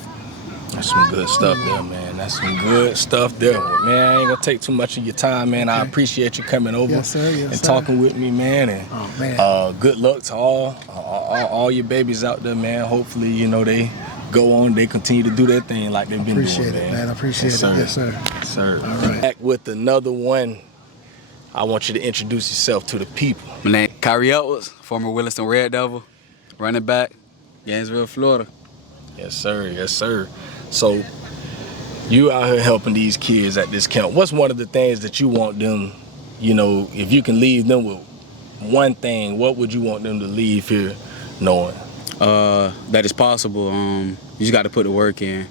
That's some good stuff there, man. That's some good stuff there. But, man, I ain't gonna take too much of your time, man. Okay. I appreciate you coming over and talking with me, man. And good luck to all your babies out there, man. Hopefully, you know, they go on, they continue to do their thing like they've been doing, man. I appreciate it. Yes, sir. Yes, sir. All right. Back with another one. I want you to introduce yourself to the people. My name is Kyrie Edwards, former Williston Red Devil, running back, Gainesville, Florida. Yes, sir. Yes, sir. So, you out here helping these kids at this camp. What's one of the things that you want them, you know, if you can leave them with one thing, what would you want them to leave here knowing? That it's possible. You just got to put the work in.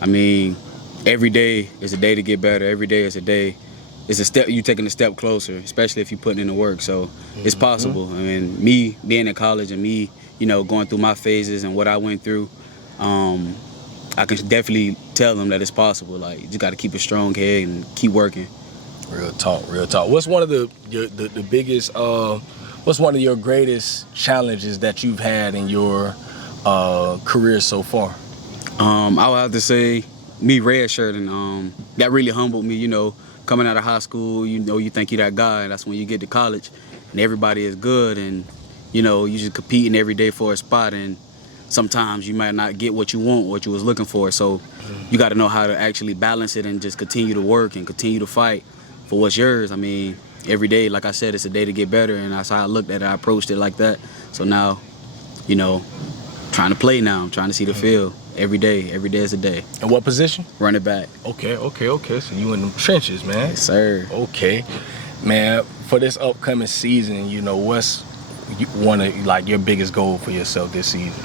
I mean, every day is a day to get better. Every day is a day. It's a step, you taking a step closer, especially if you're putting in the work. So it's possible. I mean, me being in college and me, you know, going through my phases and what I went through, I can definitely tell them that it's possible. Like, you just got to keep a strong head and keep working. Real talk, real talk. What's one of the biggest, what's one of your greatest challenges that you've had in your career so far? I would have to say me redshirting. That really humbled me, you know, coming out of high school, you know, you think you're that guy, and that's when you get to college and everybody is good, and, you know, you just competing every day for a spot, and sometimes you might not get what you want, what you was looking for. So you got to know how to actually balance it and just continue to work and continue to fight for what's yours. I mean, every day, like I said, it's a day to get better, and that's how I looked at it. I approached it like that. So now, you know, trying to play now. I'm trying to see the field every day. Every day is a day. And what position? Running back. Okay. So you in them trenches, man. Yes, sir. Okay. Man, for this upcoming season, you know, what's one of, like, your biggest goal for yourself this season?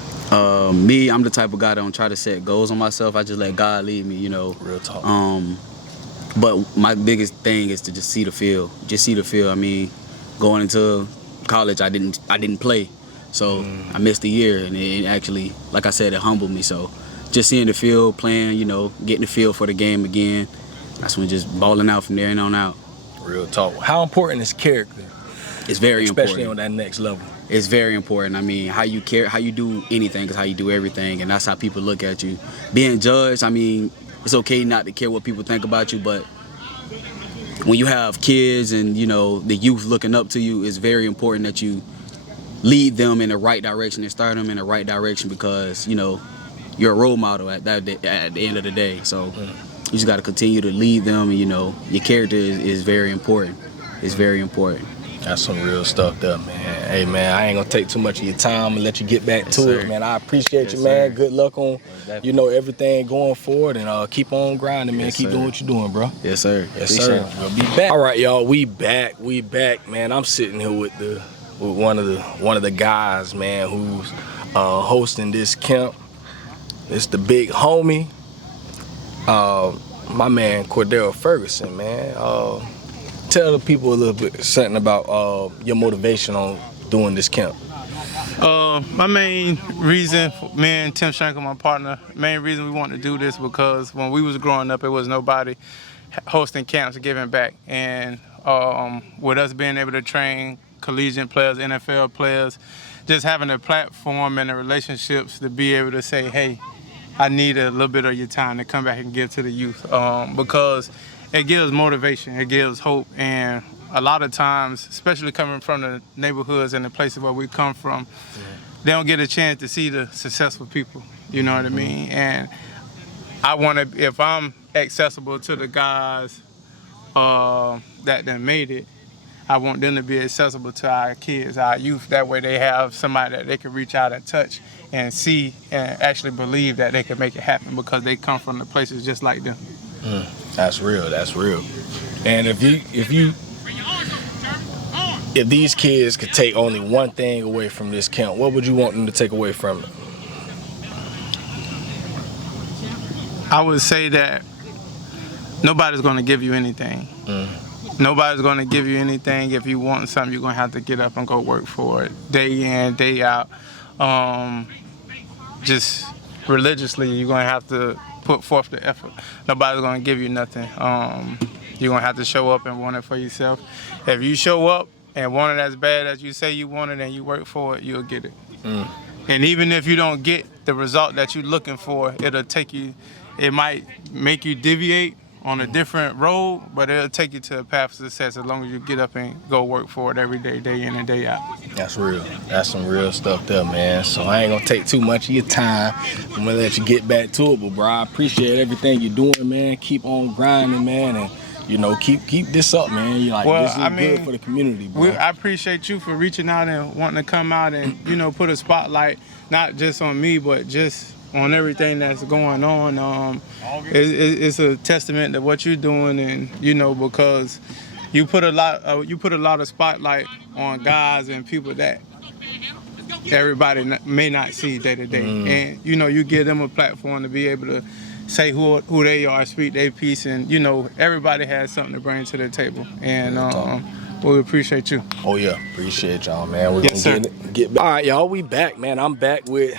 Me, I'm the type of guy that don't try to set goals on myself. I just let God lead me, you know. Real talk. But my biggest thing is to just see the field. Just see the field. I mean, going into college, I didn't play. So I missed a year, and it actually, like I said, it humbled me. So just seeing the field, playing, you know, getting the feel for the game again, that's when just balling out from there and on out. Real talk. How important is character? It's very important. Especially on that next level. It's very important. I mean, how you do anything is how you do everything, and that's how people look at you. Being judged, I mean, it's okay not to care what people think about you, but when you have kids and, you know, the youth looking up to you, it's very important that you lead them in the right direction and start them in the right direction, because, you know, you're a role model at the end of the day. So you just got to continue to lead them, and, you know, your character is very important. It's very important. That's some real stuff there, man. Hey, man, I ain't gonna take too much of your time and let you get back to it, man. I appreciate you, man. Good luck on, you know, everything going forward, and keep on grinding, man. Keep doing what you're doing, bro. Yes, sir. Yes, sir. We'll be back. All right, y'all, we back, man. I'm sitting here with one of the guys, man, who's hosting this camp. It's the big homie, my man Cordell Ferguson, man. Tell the people a little bit something about your motivation on doing this camp. My main reason, me and Tim Shanker, my partner, main reason we wanted to do this because when we was growing up, it was nobody hosting camps, giving back. And with us being able to train collegiate players, NFL players, just having a platform and the relationships to be able to say, hey, I need a little bit of your time to come back and give to the youth, because it gives motivation, it gives hope, and a lot of times, especially coming from the neighborhoods and the places where we come from, they don't get a chance to see the successful people, you know what I mean? And I want to, if I'm accessible to the guys that done made it, I want them to be accessible to our kids, our youth. That way they have somebody that they can reach out and touch and see and actually believe that they can make it happen because they come from the places just like them. That's real. That's real. And if these kids could take only one thing away from this camp, what would you want them to take away from it? I would say that nobody's going to give you anything. Nobody's going to give you anything. If you want something, you're going to have to get up and go work for it, day in, day out. Just religiously, you're gonna have to put forth the effort. Nobody's gonna give you nothing. You're gonna have to show up and want it for yourself. If you show up and want it as bad as you say you want it and you work for it, you'll get it. And even if you don't get the result that you're looking for, it might make you deviate on a different road, but it'll take you to a path of success as long as you get up and go work for it every day, day in and day out. That's real. That's some real stuff there, man. So I ain't gonna take too much of your time. I'm gonna let you get back to it, but bro, I appreciate everything you're doing, man. Keep on grinding, man, and keep this up, man. This is good for the community, bro. I appreciate you for reaching out and wanting to come out and put a spotlight not just on me, but just on everything that's going on. It's a testament to what you're doing, and because you put a lot of spotlight on guys and people that everybody may not see day to day, and you give them a platform to be able to say who they are, speak their piece, and everybody has something to bring to the table, and we appreciate you. Oh yeah, appreciate y'all, man. We're Yes, gonna get back. All right, y'all, we back, man. I'm back with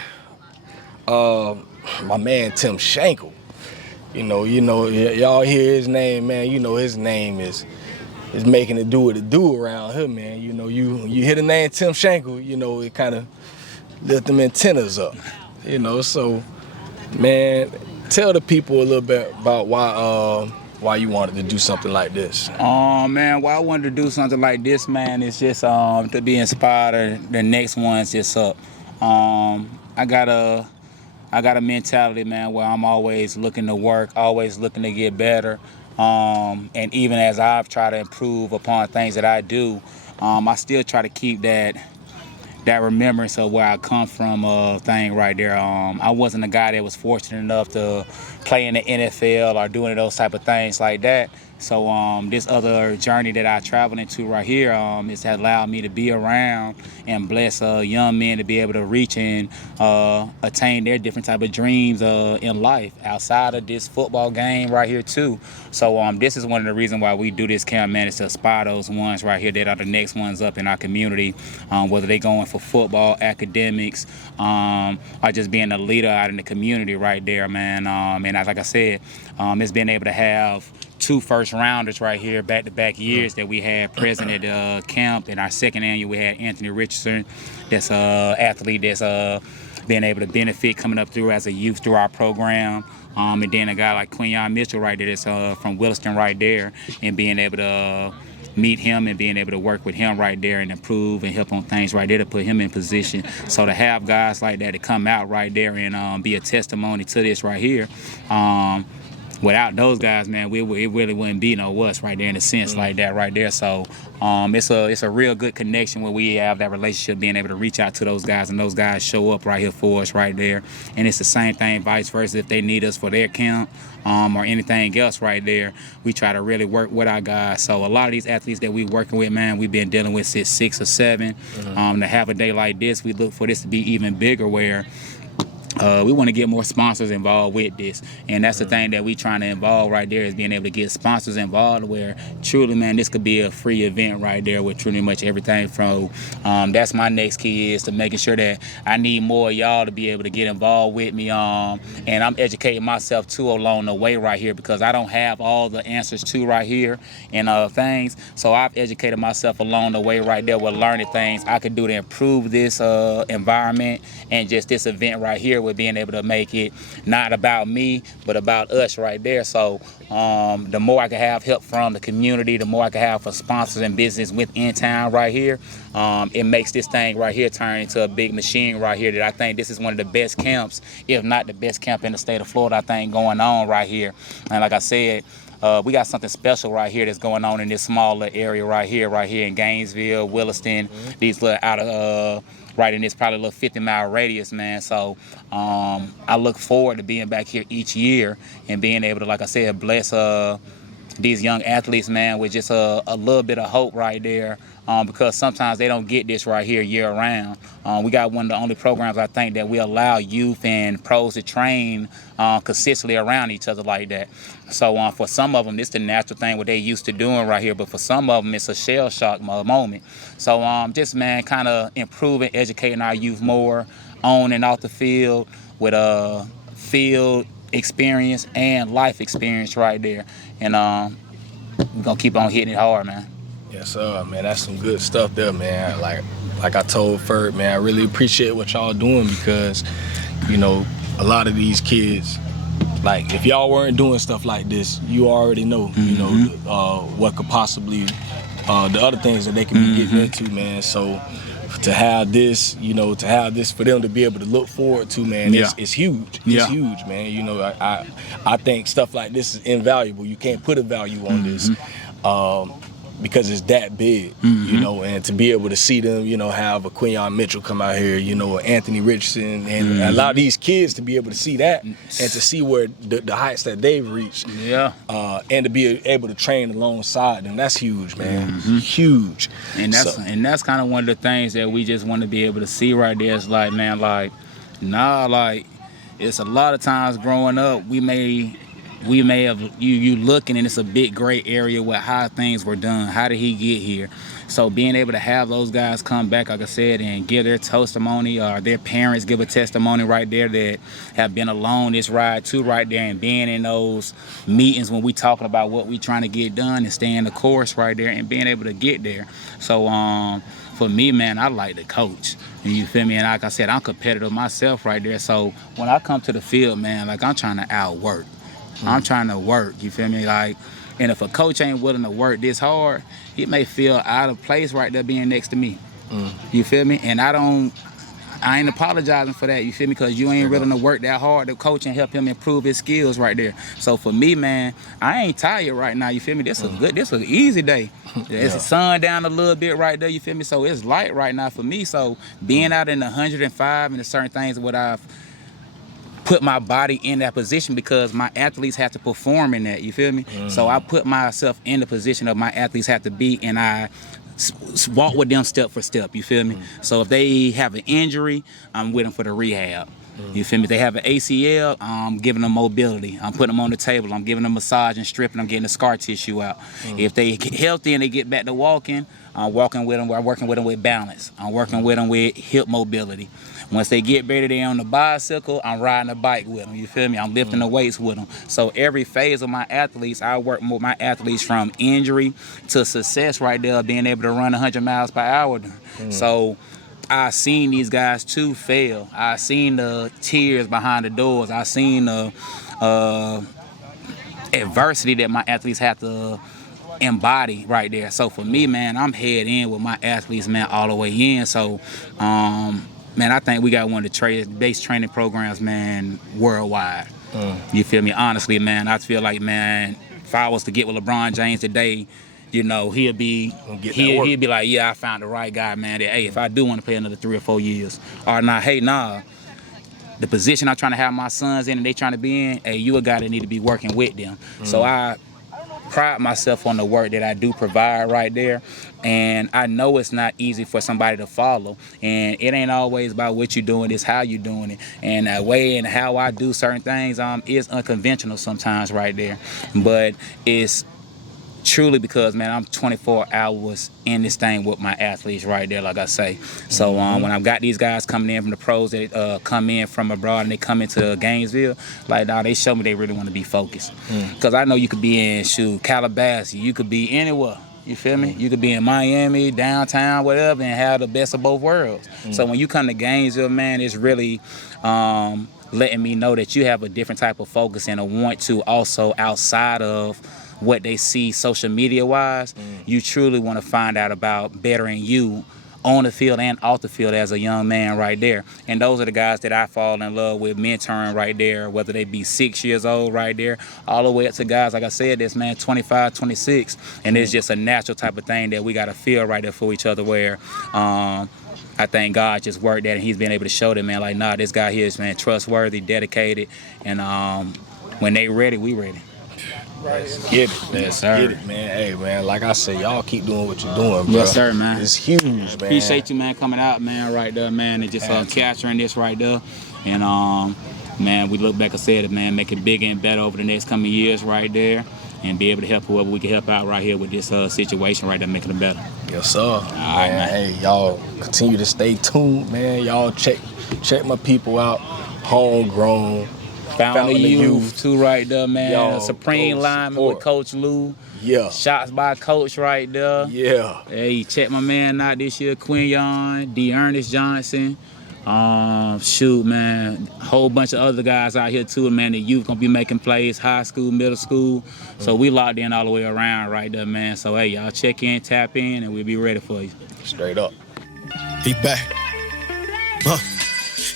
my man Tim Shankle. Y'all hear his name, man. His name is making it do what it do around here, man. You hear the name Tim Shankle, it kind of lift them antennas up. So man, tell the people a little bit about why you wanted to do something like this. Man, why I wanted to do something like this, man, is just to be inspired. The next one's just up. I got a mentality, man, where I'm always looking to work, always looking to get better. And even as I've tried to improve upon things that I do, I still try to keep that remembrance of where I come from thing right there. I wasn't a guy that was fortunate enough to play in the NFL or doing those type of things like that. So this other journey that I traveled into right here has allowed me to be around and bless young men to be able to reach and attain their different type of dreams in life outside of this football game right here too. So this is one of the reasons why we do this camp, man, is to inspire those ones right here that are the next ones up in our community, whether they going for football, academics, or just being a leader out in the community right there, man. And like I said, it's been able to have 2 first-rounders right here, back-to-back years that we had present at the camp. In our second annual, we had Anthony Richardson, that's an athlete that's been able to benefit coming up through as a youth through our program. And then a guy like Quinyon Mitchell right there that's from Williston right there, and being able to meet him and being able to work with him right there and improve and help on things right there to put him in position. So to have guys like that to come out right there and be a testimony to this right here, without those guys, man, it really wouldn't be no us right there in a sense like that right there. So it's a real good connection where we have that relationship, being able to reach out to those guys and those guys show up right here for us right there. And it's the same thing vice versa if they need us for their camp or anything else right there. We try to really work with our guys. So a lot of these athletes that we working with, man, we've been dealing with since 6 or 7. To have a day like this, we look for this to be even bigger where we want to get more sponsors involved with this, and that's the thing that we trying to involve right there, is being able to get sponsors involved where truly, man, this could be a free event right there with pretty much everything from that's my next key, is to making sure that I need more of y'all to be able to get involved with me, and I'm educating myself too along the way right here, because I don't have all the answers too right here and things, so I've educated myself along the way right there with learning things I could do to improve this environment and just this event right here, with being able to make it not about me but about us right there. So the more I can have help from the community, the more I can have for sponsors and business within town right here, it makes this thing right here turn into a big machine right here, that I think this is one of the best camps, if not the best camp in the state of Florida, I think, going on right here. And like I said, we got something special right here that's going on in this smaller area right here in Gainesville, Williston, these little out of right in this probably little 50-mile radius, man. So I look forward to being back here each year and being able to, like I said, bless these young athletes, man, with just a little bit of hope right there, because sometimes they don't get this right here year round. We got one of the only programs, I think, that we allow youth and pros to train consistently around each other like that. So for some of them, it's the natural thing what they used to doing right here, but for some of them, it's a shell shock moment. So just, man, kind of improving, educating our youth more on and off the field with field experience and life experience right there. And we're gonna keep on hitting it hard, man. Yes, sir, man. That's some good stuff there, man. Like I told Ferg, man, I really appreciate what y'all doing because, you know, a lot of these kids, like if y'all weren't doing stuff like this, you already know, you know, what could possibly, the other things that they can be getting into, man. So to have this, you know, for them to be able to look forward to, man, it's huge. It's huge, man. You know, I think stuff like this is invaluable. You can't put a value on this. Because it's that big, you know, and to be able to see them, you know, have a Quinyon Mitchell come out here, you know, Anthony Richardson, and a lot of these kids to be able to see that and to see where the heights that they've reached, and to be able to train alongside them, that's huge, man, huge. And that's kind of one of the things that we just want to be able to see right there. It's like, man, like, it's a lot of times growing up, we may have you looking and it's a big gray area with how things were done. How did he get here? So being able to have those guys come back, like I said, and give their testimony, or their parents give a testimony right there that have been along this ride too, right there, and being in those meetings when we talking about what we trying to get done and staying the course right there and being able to get there. So for me, man, I like to coach. You feel me? And like I said, I'm competitive myself right there. So when I come to the field, man, like I'm trying to outwork. I'm trying to work, you feel me? Like, and if a coach ain't willing to work this hard, he may feel out of place right there being next to me. You feel me? And I ain't apologizing for that, you feel me? Because you ain't willing to work that hard to coach and help him improve his skills right there. So for me, man, I ain't tired right now, you feel me? This is an easy day. It's the sun down a little bit right there, you feel me? So it's light right now for me. So being out in the 105 and the certain things what I've put my body in that position because my athletes have to perform in that, you feel me? So I put myself in the position of my athletes have to be, and I walk with them step for step, you feel me? So if they have an injury, I'm with them for the rehab. You feel me? If they have an ACL, I'm giving them mobility. I'm putting them on the table. I'm giving them massage and stripping. I'm getting the scar tissue out. If they get healthy and they get back to walking, I'm working with them with balance. I'm working with them with hip mobility. Once they get better, they're on the bicycle, I'm riding a bike with them, you feel me? I'm lifting the weights with them. So every phase of my athletes, I work with my athletes from injury to success right there, being able to run 100 miles per hour. So I seen these guys too fail. I seen the tears behind the doors. I seen the adversity that my athletes have to embody right there. So for me, man, I'm head in with my athletes, man, all the way in. So, man, I think we got one of the base training programs, man, worldwide. You feel me? Honestly, man, I feel like, man, if I was to get with LeBron James today, you know, he'd be like, yeah, I found the right guy, man. That, hey, if I do want to play another 3 or 4 years, or the position I'm trying to have my sons in and they trying to be in, hey, you a guy that need to be working with them. So I pride myself on the work that I do provide right there, and I know it's not easy for somebody to follow, and it ain't always about what you're doing, it's how you're doing it, and the way and how I do certain things is unconventional sometimes right there, but it's truly because, man, I'm 24 hours in this thing with my athletes right there, like I say. So when I've got these guys coming in from the pros that come in from abroad and they come into Gainesville, like, they show me they really want to be focused. Because I know you could be in, Calabasas, you could be anywhere. You feel me? You could be in Miami, downtown, whatever, and have the best of both worlds. So when you come to Gainesville, man, it's really letting me know that you have a different type of focus and a want to also outside of what they see social media wise, you truly want to find out about bettering you on the field and off the field as a young man right there. And those are the guys that I fall in love with mentoring right there, whether they be 6 years old right there, all the way up to guys, like I said, this man, 25, 26. And it's just a natural type of thing that we got to feel right there for each other where I think God just worked that and he's been able to show them, man, like, nah, this guy here is, man, trustworthy, dedicated. And when they ready, we ready. Get it, man. Yes, sir. Get it, man. Hey, man, like I say, y'all keep doing what you're doing, bro. Yes, sir, man. It's huge, man. Appreciate you, man, coming out, man, right there, man, and just capturing this right there. And, man, we look back and said it, man, make it bigger and better over the next coming years right there and be able to help whoever we can help out right here with this situation right there, making it better. Yes, sir. All right, man. Hey, y'all continue to stay tuned, man. Y'all check my people out. HomeGrown. Found the youth too right there, man. Yo, Supreme Coach lineman support. with Coach Lou. Yeah. Shots by Coach right there. Yeah. Hey, check my man out this year, Quinyon, D. Ernest Johnson. Shoot, man, whole bunch of other guys out here too, man. The youth gonna be making plays, high school, middle school. So we locked in all the way around right there, man. So hey, y'all check in, tap in, and we'll be ready for you. Straight up. He back.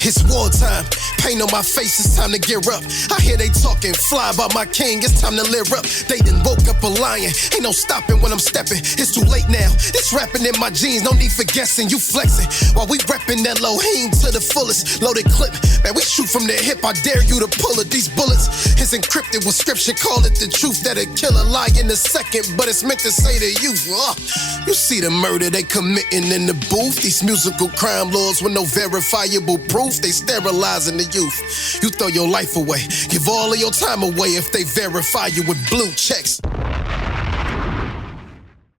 It's wartime. Pain on my face, it's time to gear up. I hear they talking fly about my king, it's time to live up. They done woke up a lion, ain't no stopping when I'm stepping. It's too late now, it's rapping in my jeans, no need for guessing, you flexing. While we repping that Elohim to the fullest, loaded clip. Man, we shoot from the hip, I dare you to pull it. These bullets is encrypted with scripture, call it the truth. That'll kill a lie in a second, but it's meant to say to you. You see the murder they committing in the booth. These musical crime lords with no verifiable proof, they sterilizing the youth. You throw your life away, give all of your time away if they verify you with blue checks.